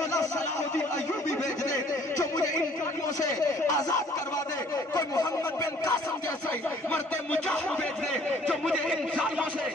مولا صلاح الدین ایوبی بھیج دے جو مجھے ان ظالموں سے آزاد کروا دے، کوئی محمد بن قاسم جیسے مرد مجاہد بھیج دے جو مجھے ان ظالموں سے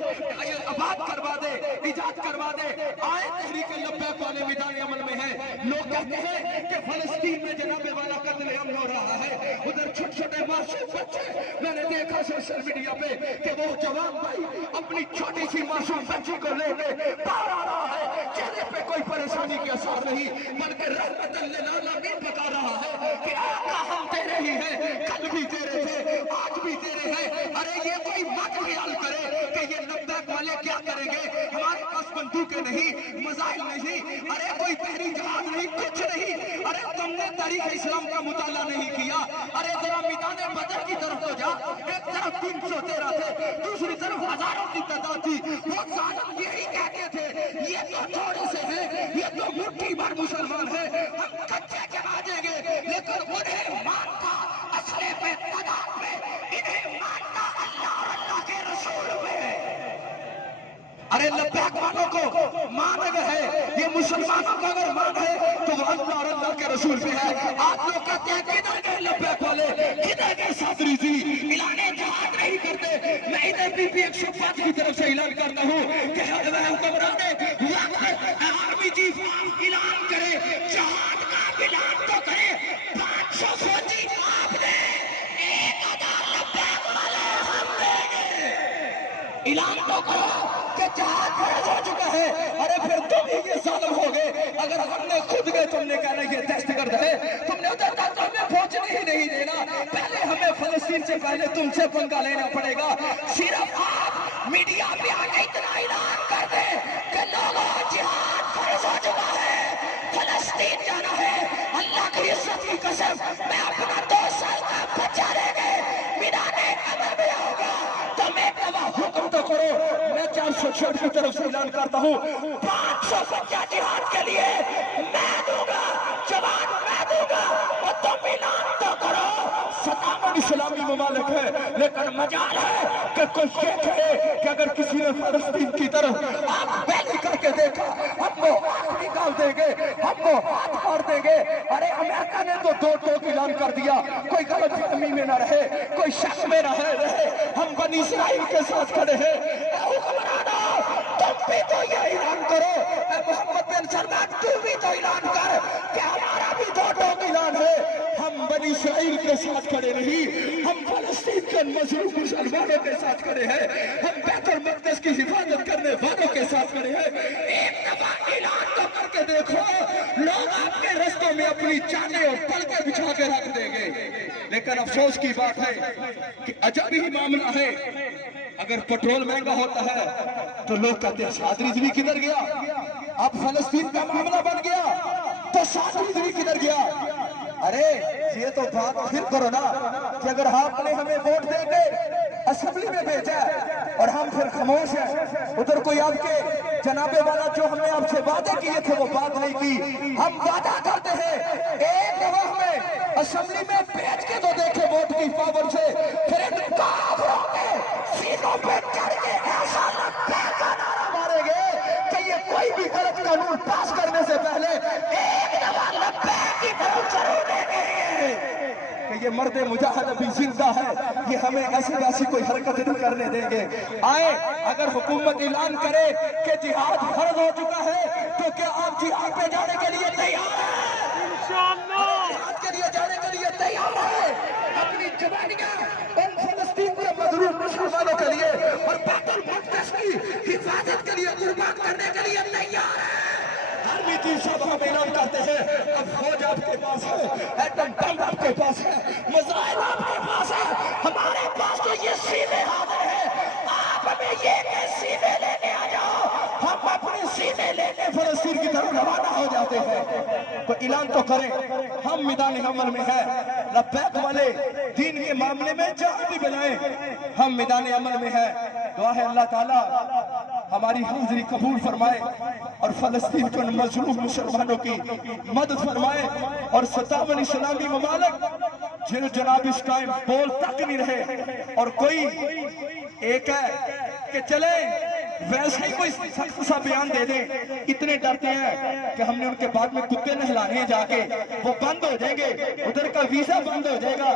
آباد کروا دے، ایجاد کروا دے۔ آئے تحریک لبیک والے میدان عمل میں ہیں۔ لوگ کہتے ہیں کہ فلسطین میں جناب والا قتل عام ہو رہا ہے، ادھر چھوٹے چھوٹے معصوم بچے، میں نے دیکھا سوشل میڈیا پہ کہ وہ جوان بھائی اپنی چھوٹی سی معصوم بچی کو لے کے باہر آ رہا ہے، چہرے پہ کوئی پریشانی کی اثر نہیں، بلکہ رحمت للعالمین بتا رہا ہے کہ آقا ہم تیرے ہی ہیں، کل بھی تیرے تھے، آج بھی تیرے ہیں۔ ارے یہ کوئی مت خیال کرے کہ یہ لبیک والے کیا کریں گے، ہمارے پاس بندوقیں نہیں، مزائل نہیں، ارے کوئی بحری جہاز نہیں، کچھ نہیں۔ ارے تم نے تاریخ اسلام کا مطالعہ نہیں کیا، ارے ذرا میدان بدر کی طرف تو جا، ایک طرف 313 تھے، دوسری طرف ہزاروں کی تعداد تھی، وہ ظالم یہی کہتے تھے یہ تو تھوڑے سے ہیں، یہ تو مٹھی بھر مسلمان ہیں، ہم کچے چلا دیں گے، لیکن انہیں مانتا اصلے پہ تعداد پہ، انہیں مانتا اللہ اور اللہ کے رسول پہ۔ ارے لبیک والوں کو مان اگر ہے، یہ مسلمانوں کو اگر مان ہے تو وہ اللہ اور اللہ کے رسول پہ ہے۔ آپ لوگ کہتے ہیں کدھر گئے لبیک والے، کدھر گئے صدری جی، اعلان جہاد نہیں کرتے۔ میں ادھر بھی 105 کی طرف سے اعلان کرتا ہوں کہ حکمران آرمی چیف اعلان کرے، جہاد کا اعلان تو کرے، 500 فوجی آپ دیں، 1000 لبیک والے ہم دیں گے۔ اعلان تو کرو کہ جہاد فرض ہو چکا ہے۔ ارے پھر تم ہی یہ ظالم ہو گئے، اگر ہم نے خود گئے تم نے کہنا یہ دہشت گرد ہے، تم نے ادھر تک ہمیں پہنچنے ہی نہیں دینا، پہلے ہمیں فلسطین سے پہلے تم سے پنگا لینا پڑے گا۔ صرف آپ میڈیا پہ آگے اتنا اعلان کر دیں کہ لوگوں جہاد فرض ہو چکا ہے، فلسطین جانا ہے، اللہ کی عزت کی قسم میں اپنا 2 سال کا بچہ لے گئے میدان عمل میں آؤں گا، تم ایک دفعہ حکم تو کرو۔ میں 406 کی طرف سے اعلان کرتا ہوں 500 بچہ جہاد کے لیے میں دوں گا، جوان میں دوں گا، اور تم اعلان تو کرو۔ 57 اسلامی ممالک ہے، لیکن مجال ہے کہ کوئی یہ کہے کہ اگر کسی نے فلسطین کی طرف آنکھ بیلی کر کے دیکھا ہم وہ آنکھ نکال دیں گے، ہم وہ ہاتھ مار دیں گے۔ ارے امریکہ نے تو 2 ٹوک اعلان کر دیا، کوئی غلط فہمی میں نہ رہے، کوئی شک میں نہ رہے، ہم بنی اسرائیل کے ساتھ کھڑے ہیں۔ اے حکمرانوں تم بھی تو یہ اعلان کرو، اے محمد بن سلمان تو بھی تو اعلان کر کہ ہمارا بھی 2 ٹوک اعلان ہے، ہم بنی اسرائیل کے ساتھ کھڑے نہیں، ہم فلسطین کے مظلوم مسلمانوں کے ساتھ کھڑے ہیں، ہم بیت المقدس کی حفاظت کرنے والوں کے ساتھ کھڑے ہیں۔ ایک دفعہ اعلان تو کر کے دیکھو، لوگ آپ کے رستوں میں اپنی چادریں اور پلکیں بچھا کے رکھ دیں گے۔ لیکن افسوس کی بات ہے کہ عجب ہی معاملہ ہے، اگر پٹرول مہنگا ہوتا ہے تو لوگ کہتے ہیں سعد رضوی کدھر گیا، اب فلسطین کا معاملہ بن گیا تو سعد رضوی کدھر گیا۔ ارے یہ تو بات پھر کرو نا کہ اگر آپ نے ہمیں ووٹ دے کے اسمبلی میں بھیجا اور ہم پھر خاموش ہیں، ادھر کوئی آپ کے جناب والا جو ہم نے آپ سے وعدے کیے تھے وہ بات نہیں کی، ہم وعدہ کرتے ہیں ایک دفعہ ہمیں اسمبلی میں بھیج کے تو دیکھے ووٹ کی پاور سے، پھر ان کافروں کے سینوں پہ چڑھ کے ایسا لبیک کا نعرہ مارے گے کہ یہ کوئی بھی غلط قانون پاس کرنے سے پہلے ایک دفعہ لبیک کی طرف ضرور دیکھیں گے کہ یہ مرد مجاہد ابھی زندہ ہے، یہ ہمیں ایسی ویسی کوئی حرکت نہیں کرنے دیں گے۔ آئے اگر حکومت اعلان کرے کہ جہاد فرض ہو چکا ہے تو کیا آپ جہاد پہ جانے کے لیے تیار ہیں؟ انشاءاللہ جہاد کے لیے جانے کے لیے تیار ہیں؟ اپنی جوانیاں ان فلسطین کے مظلوم مسلمانوں کے لیے اور بیت المقدس کی حفاظت کے لیے قربان کرنے کے لیے تیار ہیں؟ آرمی چیف صاحب ہم اعلان کرتے ہیں اب فوج آپ کے پاس ہے، ایٹم بم آپ کے پاس ہے، میزائل آپ کے پاس ہے، ہمارے پاس تو یہ سینے حاضر ہیں، آپ ہمیں یہ کہ سینے لینے آ جاؤ، ہم اپنے سینے لینے فلسطین کی طرف روانہ ہو جاتے ہیں۔ تو اعلان تو کریں ہم میدان عمل میں ہیں، لبیک والے دین کے معاملے میں جہاں بھی بنائیں ہم میدان عمل میں ہیں۔ دعا ہے اللہ تعالیٰ ہماری حاضری قبول فرمائے اور فلسطین کے مظلوم مسلمانوں کی مدد فرمائے، اور 57 اسلامی ممالک جن جناب اس ٹائم بول تک نہیں رہے، اور کوئی ایک ہے کہ چلیں ویسے ہی کوئی سخت سا بیان دے دیں، اتنے ڈرتے ہیں کہ ہم نے ان کے بعد میں کتے نہلانے جا کے وہ بند ہو جائیں گے، ادھر کا ویزا بند ہو جائے گا۔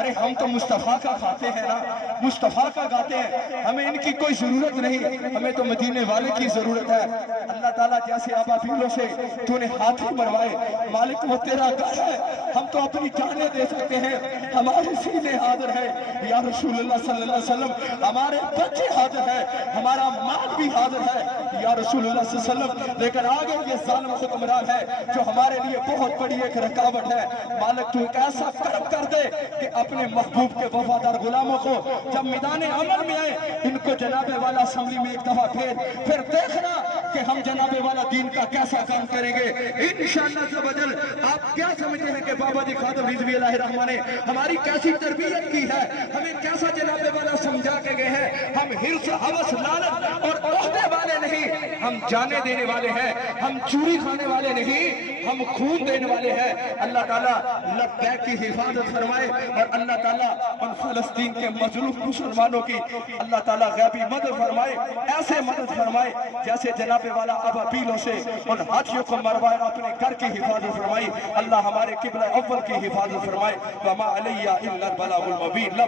ارے ہم تو مصطفیٰ کا کھاتے ہیں نا، مصطفیٰ کا گاتے ہیں، ہمیں ان کی کوئی ضرورت نہیں، ہمیں تو مدینے والے کی ضرورت ہے۔ اللہ تعالیٰ جیسے ابابیلوں سے تو نے ہاتھی مروائے، مالک وہ تیرا گھر ہے، ہم تو اپنی جانیں دے سکتے ہیں، ہمارے سینے حاضر ہے یا رسول اللہ صلی اللہ علیہ وسلم، ہمارے بچے حاضر ہے، ہمارا مال بھی حاضر ہے یا رسول اللہ صلی اللہ علیہ وسلم، لیکن آگے یہ ظالم حکمران ہے جو ہمارے لیے بہت بڑی ایک رکاوٹ ہے۔ مالک تو ایک ایسا کرم کر دے کہ اپنے محبوب کے وفادار غلاموں کو جب میدان عمل میں آئے ان کو جناب والا اسمبلی میں ایک دفعہ پھر دیکھنا کہ ہم جناب والا دین کا کیسا کام کریں گے انشاءاللہ عز و جل۔ آپ کیا سمجھتے ہیں کہ بابا جی خادم رضوی اللہ الرحمن نے ہماری کیسی تربیت کی ہے، ہمیں کیسا جناب والا سمجھا کے گئے ہیں؟ ہم حرص حوث لالچ اور عہدے والے نہیں، ہم جانے دینے والے ہیں، ہم چوری کھانے والے نہیں، ہم خون دینے والے ہیں۔ اللہ تعالیٰ لبیک کی حفاظت فرمائے اور اللہ تعالیٰ ان فلسطین کے مظلوم مسلمانوں کی اللہ تعالیٰ غیبی مدد فرمائے، ایسے مدد فرمائے جیسے جناب والا ابابیلوں سے ان ہاتھیوں کو مروائے، اپنے گھر کی حفاظت فرمائی۔ اللہ ہمارے قبلہ اول کی حفاظت فرمائے۔ وما علیہ الا البلاغ المبین۔